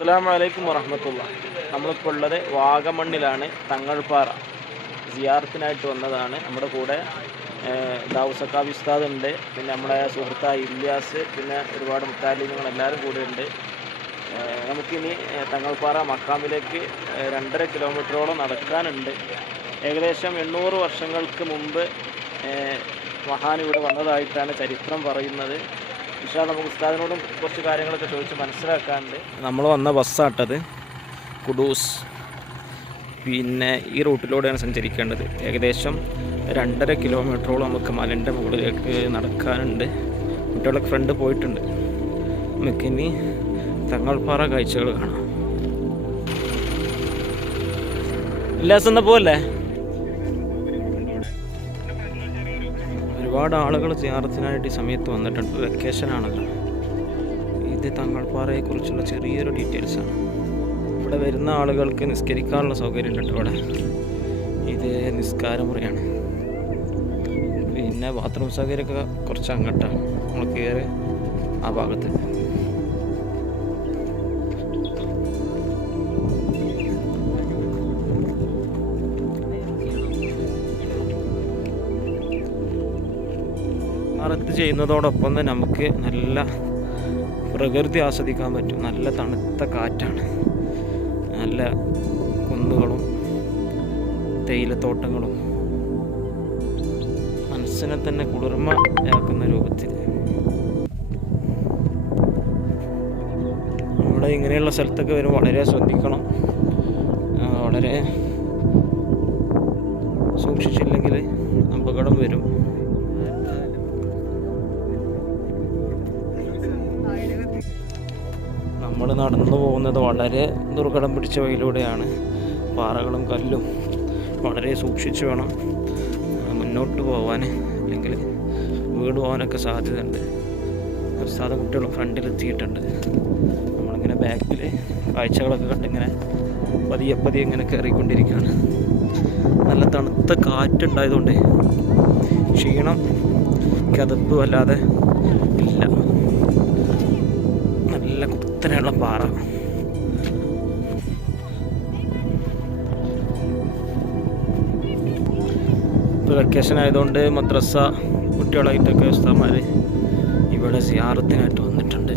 അസ്സാം വലൈക്കും വറഹമത്തുള്ള. നമ്മളിപ്പോൾ ഉള്ളത് വാഗമണ്ണിലാണ് തങ്ങൾപ്പാറ ജിയാർത്തിനായിട്ട് വന്നതാണ്. നമ്മുടെ കൂടെ ദാവുസക്കാ വിസ്താദ് ഉണ്ട് പിന്നെ നമ്മുടെ സുഹൃത്തായ ഇല്യാസ് പിന്നെ ഒരുപാട് മുത്താലിങ്ങൾ എല്ലാവരും കൂടെ ഉണ്ട് നമുക്കിനി തങ്ങൾപ്പാറ മക്കാമിലേക്ക് രണ്ടര കിലോമീറ്ററോളം നടക്കാനുണ്ട്. ഏകദേശം എണ്ണൂറ് വർഷങ്ങൾക്ക് മുമ്പ് മഹാൻ ഇവിടെ വന്നതായിട്ടാണ് ചരിത്രം പറയുന്നത്. വിശാ നമുക്ക് ഉസ്താദിനോടും കുറച്ച് കാര്യങ്ങളൊക്കെ ചോദിച്ച് മനസ്സിലാക്കാണ്ട് നമ്മൾ വന്ന ബസ്സാട്ടത് കുഡൂസ് പിന്നെ ഈ റൂട്ടിലൂടെയാണ് സഞ്ചരിക്കേണ്ടത്. ഏകദേശം രണ്ടര കിലോമീറ്ററോളം നമുക്ക് മലന്റെ മുകളിലേക്ക് നടക്കാനുണ്ട്. കുട്ടികളൊക്കെ ഫ്രണ്ട് പോയിട്ടുണ്ട്. നമുക്കിനി തങ്ങൾപ്പാറ കാഴ്ചകൾ കാണാം. എന്ന എന്നാ ഒരുപാട് ആളുകൾ സിയാറത്തിനായിട്ട് ഈ സമയത്ത് വന്നിട്ടുണ്ട്. വെക്കേഷൻ ആണല്ലോ. ഇത് തങ്ങൾപ്പാറയെ കുറിച്ചുള്ള ചെറിയൊരു ഡീറ്റെയിൽസ് ആണ്. ഇവിടെ വരുന്ന ആളുകൾക്ക് നിസ്കരിക്കാനുള്ള സൗകര്യം ഉണ്ട് ഇവിടെ. ഇത് നിസ്കാരമുറിയാണ് പിന്നെ ബാത്റൂം സൗകര്യമൊക്കെ കുറച്ച് അങ്ങോട്ടാണ് നമ്മൾ കയറി ആ ഭാഗത്ത്. അറത്ത് ചെയ്യുന്നതോടൊപ്പം തന്നെ നമുക്ക് നല്ല പ്രകൃതി ആസ്വദിക്കാൻ പറ്റും. നല്ല തണുത്ത കാറ്റാണ്. നല്ല കുന്നുകളും തേയിലത്തോട്ടങ്ങളും മനസ്സിനെ തന്നെ കുളിർമയാക്കുന്ന രൂപത്തിൽ. നമ്മുടെ ഇങ്ങനെയുള്ള സ്ഥലത്തൊക്കെ വരും വളരെ ശ്രദ്ധിക്കണം. വളരെ സൂക്ഷിച്ചില്ലെങ്കിൽ അപകടം വരും. നടന്നു പോകുന്നത് വളരെ ദുർഘടം പിടിച്ച വഴിയിലൂടെയാണ്. പാറകളും കല്ലും വളരെ സൂക്ഷിച്ചു വേണം മുന്നോട്ട് പോകാൻ അല്ലെങ്കിൽ വീട് പോകാനൊക്കെ സാധ്യതയുണ്ട്. സാധ കുട്ടികളും ഫ്രണ്ടിലെത്തിയിട്ടുണ്ട്. നമ്മളിങ്ങനെ ബാക്കിൽ കാഴ്ചകളൊക്കെ കണ്ടിങ്ങനെ പതിയെ പതിയെ ഇങ്ങനെ കയറിക്കൊണ്ടിരിക്കുകയാണ്. നല്ല തണുത്ത കാറ്റുണ്ടായതുകൊണ്ട് ക്ഷീണം കിതപ്പ് വല്ലാതെ കുത്തനെയുള്ള പാറ. വെക്കേഷൻ ആയതുകൊണ്ട് മദ്രസ കുട്ടികളായിട്ടൊക്കെ ഉസ്താമാർ ഇവിടെ സിയാറത്തിനായിട്ട് വന്നിട്ടുണ്ട്.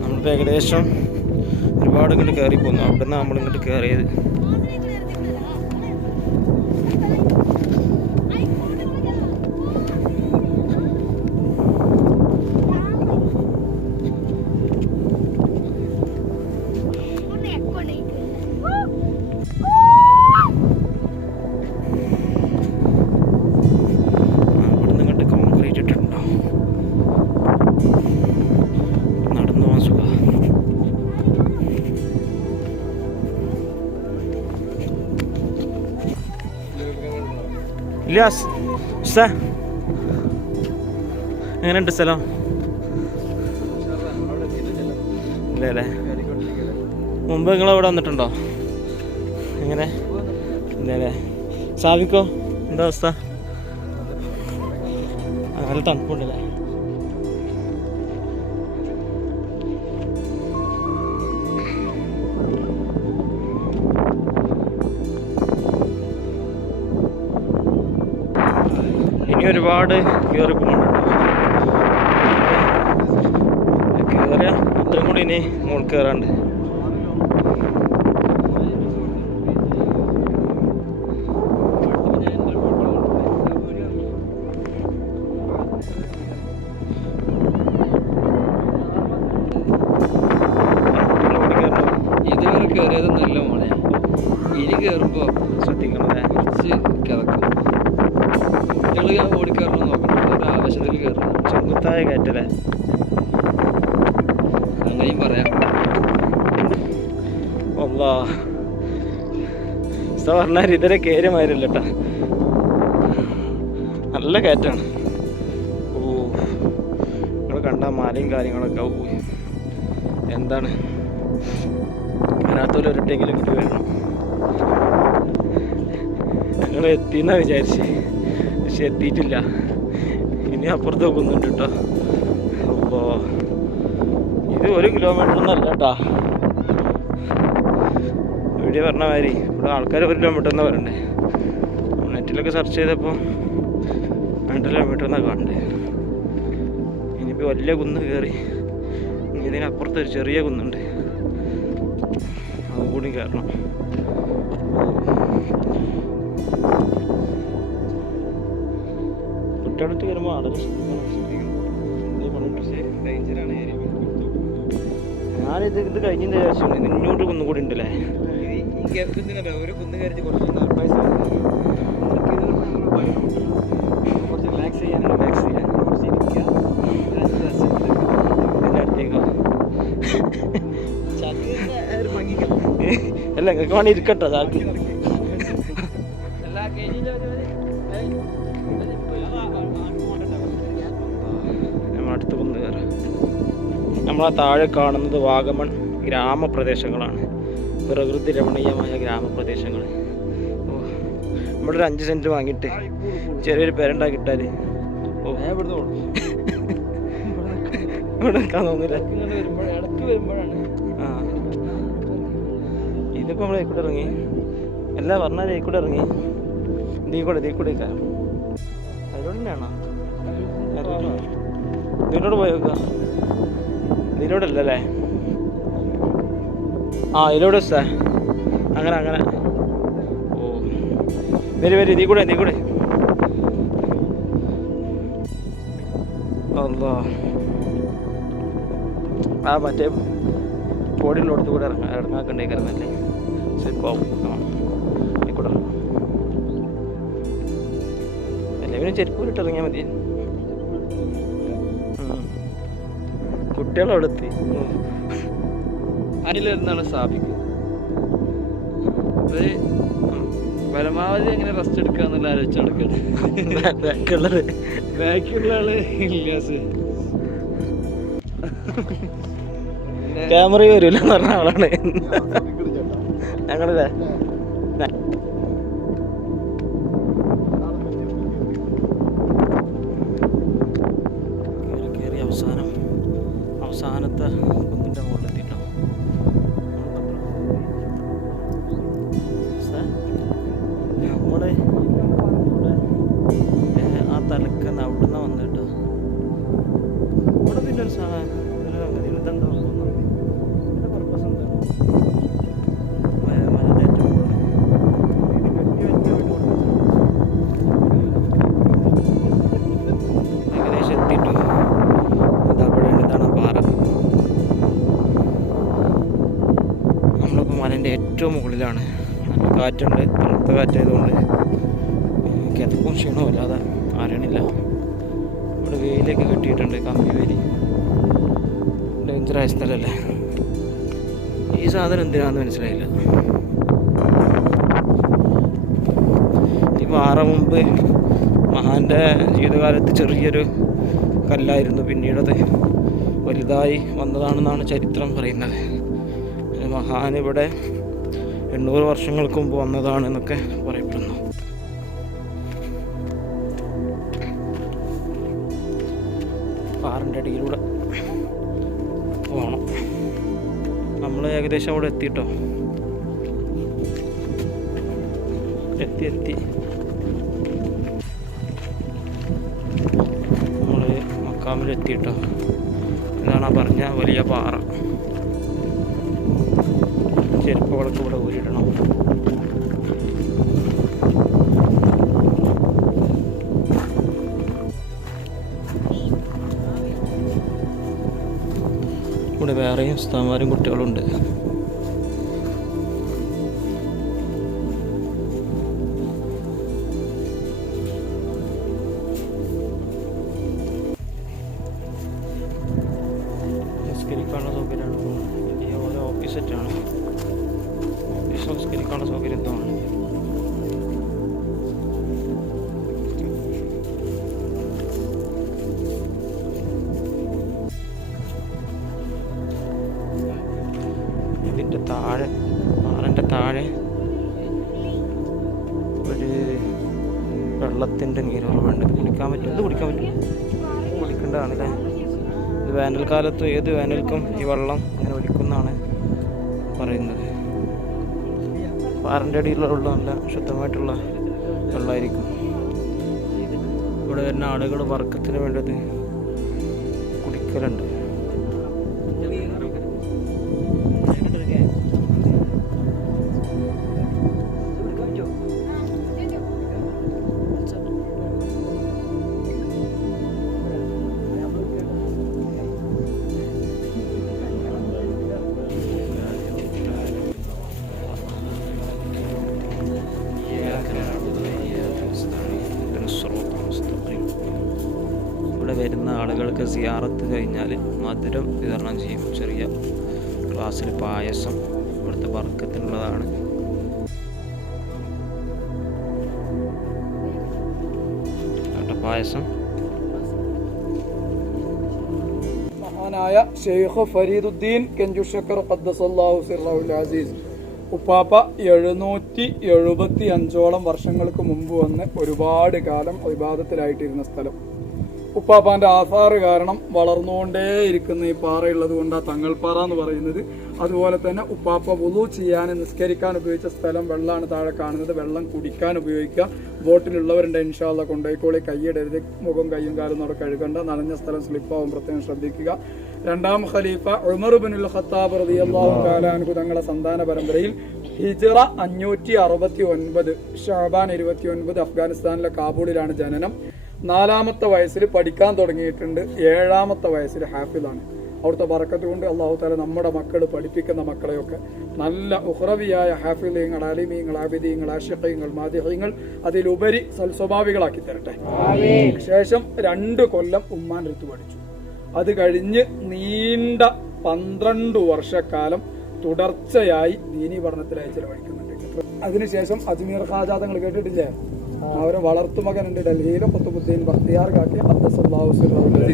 നമ്മളിപ്പോൾ ഏകദേശം ഒരുപാട് ഇങ്ങോട്ട് കയറി പോന്നു അവിടെ നിന്ന് നമ്മളിങ്ങോട്ട് കയറിയത് ഇല്ലാസ് എങ്ങനെയുണ്ട് സ്ഥലം? ഇല്ല അല്ലേ മുമ്പ് നിങ്ങൾ അവിടെ വന്നിട്ടുണ്ടോ? എങ്ങനെ? ഇല്ല അല്ലേ സാവിക്കോ എന്താ അവസ്ഥ? നല്ല തണുപ്പുണ്ടല്ലേ ഇനി ഒരുപാട് കയറി പോകുന്നുണ്ട് കയറിയ കൂടി ഇനി മുകളിൽ കയറാണ്ട് അല്ലാ പറഞ്ഞാൽ ഇതരെ കയറിയ മാതിരില്ല നല്ല കയറ്റാണ് ഓ നിങ്ങൾ കണ്ട മലയും കാര്യങ്ങളൊക്കെ പോയി. എന്താണ്? അതിനകത്തൊരു ഒരിട്ടെങ്കിലും കിട്ടി വരണം. ഞങ്ങൾ എത്തിയെന്നാ വിചാരിച്ച്. പക്ഷെ എത്തിയിട്ടില്ല ഇനി അപ്പുറത്ത് നോക്കുന്നുണ്ട് കേട്ടോ അപ്പോൾ ഇത് ഒരു കിലോമീറ്റർ ഒന്നല്ല കേട്ടാ വീഡിയോ പറഞ്ഞ മാതിരി ഇവിടെ ആൾക്കാർ ഒരു കിലോമീറ്റർ എന്നാ പറയണ്ടേ. നെറ്റിലൊക്കെ സെർച്ച് ചെയ്തപ്പോൾ രണ്ട് കിലോമീറ്റർ എന്നാ കാണണ്ടേ. ഇനിയിപ്പോൾ വലിയ കുന്ന് കയറി ഇതിനപ്പുറത്ത് ഒരു ചെറിയ കുന്നുണ്ട്. അതും കൂടി കയറണം കുട്ടികളടുത്ത് കയറുമ്പോൾ ആളുകൾ ഞാനിത് ഇത് കഴിഞ്ഞതിന്റെ ശേഷം ഇങ്ങോട്ട് കുന്നും കൂടി ഉണ്ടല്ലേ? ഗ്യാപ്പിൽ ഒരു കുന്ന് കയറിച്ച് കുറച്ച് സർപ്രൈസ് കുറച്ച് റിലാക്സ് ചെയ്യാൻ റിലാക്സ് ചെയ്യാൻ കുറച്ച് ഇരിക്കുക അടുത്തേക്കോ അല്ല നിങ്ങൾക്ക് ഇരിക്കട്ടോ ചാക്ക് നമ്മളടുത്ത് കുന്ന് നമ്മളാ താഴെ കാണുന്നത് വാഗമൺ ഗ്രാമപ്രദേശങ്ങളാണ് പ്രകൃതി രമണീയമായ ഗ്രാമപ്രദേശങ്ങൾ നമ്മുടെ ഒരു അഞ്ച് സെന്റ് വാങ്ങിയിട്ട് ചെറിയൊരു പേരുണ്ടാക്കിയിട്ടാൽ ഓ. ഇവിടുന്ന് പോകണം ഇവിടെ നിൽക്കാൻ തോന്നില്ല. വരുമ്പോൾ ഇടയ്ക്ക് വരുമ്പോഴാണ്. ആ. ഇതിപ്പോൾ നമ്മൾ കൂടെ ഇറങ്ങി. എല്ലാ പറഞ്ഞാൽ കൂടെ ഇറങ്ങി. നീ കൂടെ നീ കൂടെ നിൽക്കാം അതിലൂടെ തന്നെയാണോ ഇതിലൂടെ പോയേക്കാം ഇതിലൂടെ അല്ലല്ലേ? ആ ഇതിലൂടെ സാർ അങ്ങനെ അങ്ങനെ. ഓ. വരി വരി നീ കൂടെ നീ കൂടെ. അല്ലോ ആ മറ്റേ ബോഡിയിലോടത്ത് കൂടെ ഇറങ്ങാം ഇറങ്ങാക്കണ്ടേ കിടന്നല്ലേ സ്ലിപ്പാവും നീ കൂടെ എല്ലാവരും ചെരുപ്പ് ഇട്ട് ഇറങ്ങിയാൽ മതി. കുട്ടികളെടുത്ത് എത്തി സ്ഥാപിക്കുന്നത് ഒരു പരമാവധി എങ്ങനെ റെസ്റ്റ് എടുക്കുക എന്നുള്ള ആലോചിച്ച് ബാക്കിയുള്ളത്. ബാക്കിയുള്ള ആൾ ഇല്ല ക്യാമറ വരൂല്ലെന്ന് പറഞ്ഞ ആളാണ്. ഞങ്ങളില്ലേ കാറ്റുണ്ട് തണുത്ത കാറ്റായതുകൊണ്ട് കിതപ്പും ക്ഷീണവും അല്ലാതെ അറിയണില്ല ഇവിടെ വെയിലൊക്കെ കെട്ടിയിട്ടുണ്ട് കമ്പി വേലി. ഡേഞ്ചറായ സ്ഥലമല്ലേ ഈ സാധനം എന്തിനാന്ന് മനസ്സിലായില്ല. ഈ പാറ മുമ്പ് മഹാന്റെ ജീവിതകാലത്ത് ചെറിയൊരു കല്ലായിരുന്നു പിന്നീടത്. വലുതായി വന്നതാണെന്നാണ് ചരിത്രം പറയുന്നത്. മഹാൻ ഇവിടെ എണ്ണൂറ് വർഷങ്ങൾക്ക് മുമ്പ് വന്നതാണ് എന്നൊക്കെ പറയപ്പെടുന്നു. പാറിന്റെ അടിയിലൂടെ പോകണം നമ്മൾ ഏകദേശം അവിടെ എത്തിയിട്ടോ എത്തി എത്തി. നമ്മൾ മക്കാമിലെത്തിയിട്ടോ ഇതാണ് പറഞ്ഞ വലിയ പാറ. ചെരുപ്പുകളൊക്കെ ഇവിടെ ഊരിടണം. ഇവിടെ വേറെയും ഉസ്താന്മാരും കുട്ടികളുണ്ട്. നിസ്കരിക്കാനുള്ള സൗകര്യമാണ്. ഇത് ഓരോ ഓഫീസ് സൗകര്യം എന്താണ് ഇതിന്റെ താഴെ പാറന്റെ താഴെ ഒരു വെള്ളത്തിന്റെ നീരുറവുണ്ട്. വേണ്ട കുടിക്കാൻ പറ്റും. ഇത് കുടിക്കാൻ പറ്റും. കുളിക്കേണ്ടതാണല്ലേ ഇത് വേനൽക്കാലത്തും ഏത് വേനൽക്കും ഈ വെള്ളം ഇങ്ങനെ ഒലിക്കുന്നതാണ് പറയുന്നത്. പാറിന്റെ അടിയിലുള്ള നല്ല ശുദ്ധമായിട്ടുള്ള വെള്ളമായിരിക്കും. ഇവിടെ വരുന്ന ആളുകൾ വർക്കത്തിന് വേണ്ടത് കുടിക്കലുണ്ട്. ആളുകൾക്ക് സിയാറത്ത് കഴിഞ്ഞാൽ മധുരം വിതരണം ചെയ്യും. ചെറിയ ഗ്ലാസ്സിൽ പായസം ഇവിടുത്തെ വർക്കത്തിനുള്ളതാണ് പായസം. മഹാനായ ഷെയ്ഖ് ഫരീദുദ്ദീൻ ഖദ്ദസല്ലാഹു സിറാഹുൽ അസീസ്. ഉപ്പാപ്പ എഴുന്നൂറ്റി എഴുപത്തി അഞ്ചോളം വർഷങ്ങൾക്ക് മുമ്പ് വന്ന് ഒരുപാട് കാലം വിവാദത്തിലായിട്ടിരുന്ന സ്ഥലം. ഉപ്പാപ്പാന്റെ ആധാറ് കാരണം വളർന്നുകൊണ്ടേയിരിക്കുന്ന ഈ പാറയുള്ളത് കൊണ്ട് ആ തങ്ങൾപ്പാറ എന്ന് പറയുന്നത്. അതുപോലെ തന്നെ ഉപ്പാപ്പ വുളു ചെയ്യാൻ നിസ്കരിക്കാൻ ഉപയോഗിച്ച സ്ഥലം വെള്ളമാണ് താഴെ കാണുന്നത്. വെള്ളം കുടിക്കാൻ ഉപയോഗിക്കുക. ബോട്ടിലുള്ളവരുണ്ട് ഇൻഷാല്ല കൊണ്ടുപോയിക്കോളി കൈയിടരുത്. മുഖം കൈയും കാലും അവിടെ കഴുകണ്ട. നനഞ്ഞ സ്ഥലം സ്ലിപ്പാവും പ്രത്യേകം ശ്രദ്ധിക്കുക. രണ്ടാം ഖലീഫ ഉമർ ബിനുൽ ഖത്താബ് റളിയല്ലാഹു തആല അൻഹു തങ്ങളുടെ സന്താന പരമ്പരയിൽ ഹിജറ അഞ്ഞൂറ്റി അറുപത്തി ഒൻപത് ഷാബാൻ ഇരുപത്തി ഒൻപത് അഫ്ഗാനിസ്ഥാനിലെ കാബൂളിലാണ് ജനനം. നാലാമത്തെ വയസ്സിൽ പഠിക്കാൻ തുടങ്ങിയിട്ടുണ്ട്. ഏഴാമത്തെ വയസ്സിൽ ഹാഫിലാണ് അവിടുത്തെ ബറക്കത്ത് കൊണ്ട് അള്ളാഹു താല നമ്മുടെ മക്കൾ പഠിപ്പിക്കുന്ന മക്കളെയൊക്കെ നല്ല ഉഹ്റവിയായ ഹാഫിലീങ്ങൾ അലിമീങ്ങൾ ആബിദീങ്ങൾ ആഷിഖീങ്ങൾ മാതിഹീങ്ങൾ അതിലുപരി സൽസ്വഭാവികളാക്കി തരട്ടെ. ശേഷം രണ്ട് കൊല്ലം ഉമ്മാൻ എടുത്ത് പഠിച്ചു. അത് കഴിഞ്ഞ് നീണ്ട പന്ത്രണ്ട് വർഷക്കാലം തുടർച്ചയായി ദീനി പഠനത്തിലായി ചെലവഴിക്കുന്നുണ്ട്. അതിനുശേഷം അജ്മീർ ഖാജാദങ്ങൾ കേട്ടിട്ടില്ലേ? അവരെ വളർത്തുമകനുണ്ട് ഡൽഹിയിലെ കുത്തുബുദ്ദീൻ ബക്തിയാർ സിറാഹുൽ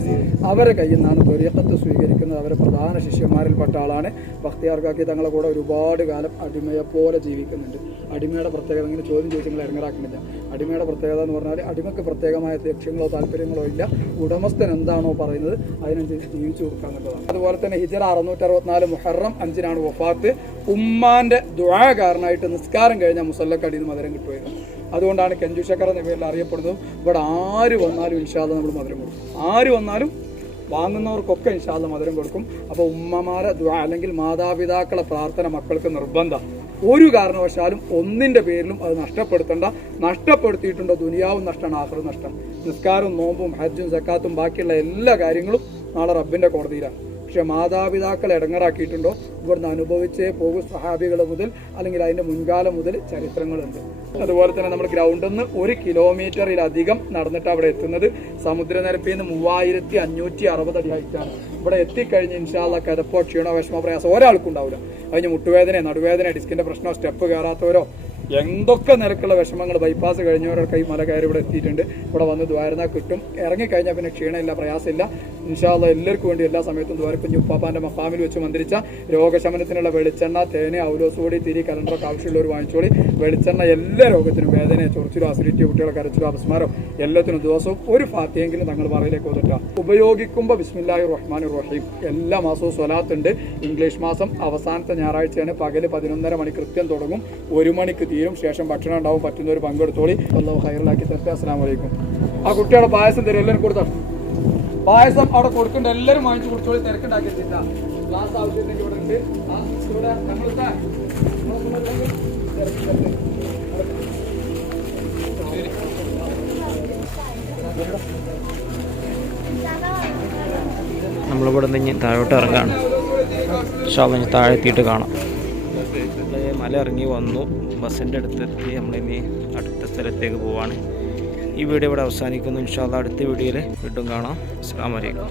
അവരെ കയ്യിൽ നിന്നാണ് ത്വരീഖത്ത് സ്വീകരിക്കുന്നത്. അവരെ പ്രധാന ശിഷ്യന്മാരിൽപ്പെട്ട ആളാണ് ബക്തിയാർ കാക്കി. തങ്ങളെ കൂടെ ഒരുപാട് കാലം അടിമയെ പോലെ ജീവിക്കുന്നുണ്ട്. അടിമയുടെ പ്രത്യേകത ഇങ്ങനെ ചോദ്യം ചോദിച്ച് നിങ്ങൾ ഇറങ്ങാക്കുന്നില്ല അടിമയുടെ പ്രത്യേകത എന്ന് പറഞ്ഞാൽ അടിമയ്ക്ക് പ്രത്യേകമായ ലക്ഷ്യങ്ങളോ താല്പര്യങ്ങളോ ഇല്ല. ഉടമസ്ഥൻ എന്താണോ പറയുന്നത് അതിനനുസരിച്ച് ജീവിച്ചു കൊടുക്കുക എന്നുള്ളതാണ്. അതുപോലെ തന്നെ ഹിജറ അറുന്നൂറ്റി അറുപത്തിനാല് മുഹറം അഞ്ചിനാണ് വഫാത്ത്. ഉമ്മാന്റെ ദുആ കാരണമായിട്ട് നിസ്കാരം കഴിഞ്ഞാൽ മുസല്ലക്കടിയിൽ നിന്ന് മധുരം കിട്ടുമായിരുന്നു അതുകൊണ്ടാണ് കെഞ്ചുശക്കർ എന്ന പേരിൽ അറിയപ്പെടുന്നത്. ഇവിടെ ആര് വന്നാലും ഇൻഷാല്ല നമ്മൾ മധുരം കൊടുക്കും. ആര് വന്നാലും വാങ്ങുന്നവർക്കൊക്കെ ഇൻഷാല്ല മധുരം കൊടുക്കും. അപ്പോൾ ഉമ്മമാരെ അല്ലെങ്കിൽ മാതാപിതാക്കളെ പ്രാർത്ഥന മക്കൾക്ക് നിർബന്ധം. ഒരു കാരണവശാലും ഒന്നിന്റെ പേരിലും അത് നഷ്ടപ്പെടുത്തേണ്ട. നഷ്ടപ്പെടുത്തിയിട്ടുണ്ടോ ദുനിയാവും നഷ്ടമാണ് ആഹ്റും നഷ്ടം. നിസ്കാരവും നോമ്പും ഹജ്ജും സക്കാത്തും ബാക്കിയുള്ള എല്ലാ കാര്യങ്ങളും നാളെ റബ്ബിന്റെ കോടതിയിലാണ്. പക്ഷെ മാതാപിതാക്കൾ ഇടങ്ങറാക്കിയിട്ടുണ്ടോ? ഇവിടുന്ന് അനുഭവിച്ചേ പോകും സഹാബികൾ മുതൽ അല്ലെങ്കിൽ അതിന്റെ മുൻകാലം മുതൽ ചരിത്രങ്ങളുണ്ട്. അതുപോലെ തന്നെ നമ്മൾ ഗ്രൗണ്ടിൽ നിന്ന് ഒരു കിലോമീറ്ററിലധികം നടന്നിട്ട് അവിടെ എത്തുന്നത്. സമുദ്രനിരപ്പിൽ നിന്ന് മൂവായിരത്തി അഞ്ഞൂറ്റി അറുപത് അടി ഹൈറ്റാണ് ഇവിടെ എത്തിക്കഴിഞ്ഞ് ഇൻഷാല്ല കിതപ്പോ ക്ഷീണോ വിഷമോ പ്രയാസം ഒരാൾക്കും ഉണ്ടാവില്ല അതിന് മുട്ടുവേദന നടുവേദന ഡിസ്കിന്റെ പ്രശ്നമോ സ്റ്റെപ്പ് കയറാത്തവരോ എന്തൊക്കെ നിരക്കുള്ള വിഷമങ്ങൾ ബൈപ്പാസ് കഴിഞ്ഞവരൊക്കെ ഈ മല കയറി ഇവിടെ എത്തിയിട്ടുണ്ട്. ഇവിടെ വന്ന് ദ്വാരന കിട്ടും. ഇറങ്ങിക്കഴിഞ്ഞാൽ പിന്നെ ക്ഷീണമില്ല പ്രയാസമില്ല. ഇൻഷാല്ല എല്ലാവർക്കും വേണ്ടി എല്ലാ സമയത്തും ദ്വാരക്കുഞ്ഞു ഉപ്പാപ്പാന്റെ മഹാമിൽ വെച്ച് മന്ത്രിച്ച രോഗശമനത്തിനുള്ള വെളിച്ചെണ്ണ തേന് ഔലോസ് പൊടി തിരി കലണ്ടറൊക്കെ ആവശ്യമുള്ളവർ വാങ്ങിച്ചോളി. വെളിച്ചെണ്ണ എല്ലാ രോഗത്തിനും വേദന ചൊറിച്ചിലോ അസിഡിറ്റി കുട്ടികളെ കരച്ചിലോ അപസ്മാരോ എല്ലാത്തിനും ദിവസവും ഒരു ഫാത്തിയെങ്കിലും തങ്ങൾ പറയിലേക്ക് വന്നിട്ടാ. ഉപയോഗിക്കുമ്പോൾ ബിസ്മില്ലാഹി റഹ്മാൻ റഹീം എല്ലാ മാസവും സ്വലാത്തുണ്ട്. ഇംഗ്ലീഷ് മാസം അവസാനത്തെ ഞായറാഴ്ചയാണ്. പകൽ പതിനൊന്നര മണി കൃത്യം തുടങ്ങും. ഒരു മണിക്ക് തീരും. ശേഷം ഭക്ഷണം ഉണ്ടാവും. പറ്റുന്നവർ പങ്കെടുത്തോളി. അള്ളാഹു ഹൈറിലാക്കി തരട്ടെ. അസ്സാം വലൈക്കും ആ കുട്ടിയുടെ പായസം തരും എല്ലാവരും കൊടുത്തോ? പായസം അവിടെ കൊടുക്കണ്ട എല്ലാവരും വാങ്ങിച്ചു കുടിച്ചോളി തിരക്കുണ്ടാക്കി ഗ്ലാസ് ക്ലാസ് ആവശ്യമുണ്ടെങ്കിൽ ഇവിടെ ഉണ്ട്. ആ ഇവിടെ നമ്മളിതാ നമ്മളിവിടെ നിന്ന് ഇനി താഴോട്ട് ഇറങ്ങാണ്. ഷോപ്പിന് താഴെ എത്തിയിട്ട് കാണാം. മല ഇറങ്ങി വന്നു. ബസ്സിന്റെ അടുത്തെത്തി. നമ്മളിനി അടുത്ത സ്ഥലത്തേക്ക് പോവാണ്. ഈ വീഡിയോ ഇവിടെ അവസാനിക്കുന്നു. ഇൻഷാല്ല അടുത്ത വീഡിയോയിൽ വീണ്ടും കാണാം. അസ്സാം വലൈക്കും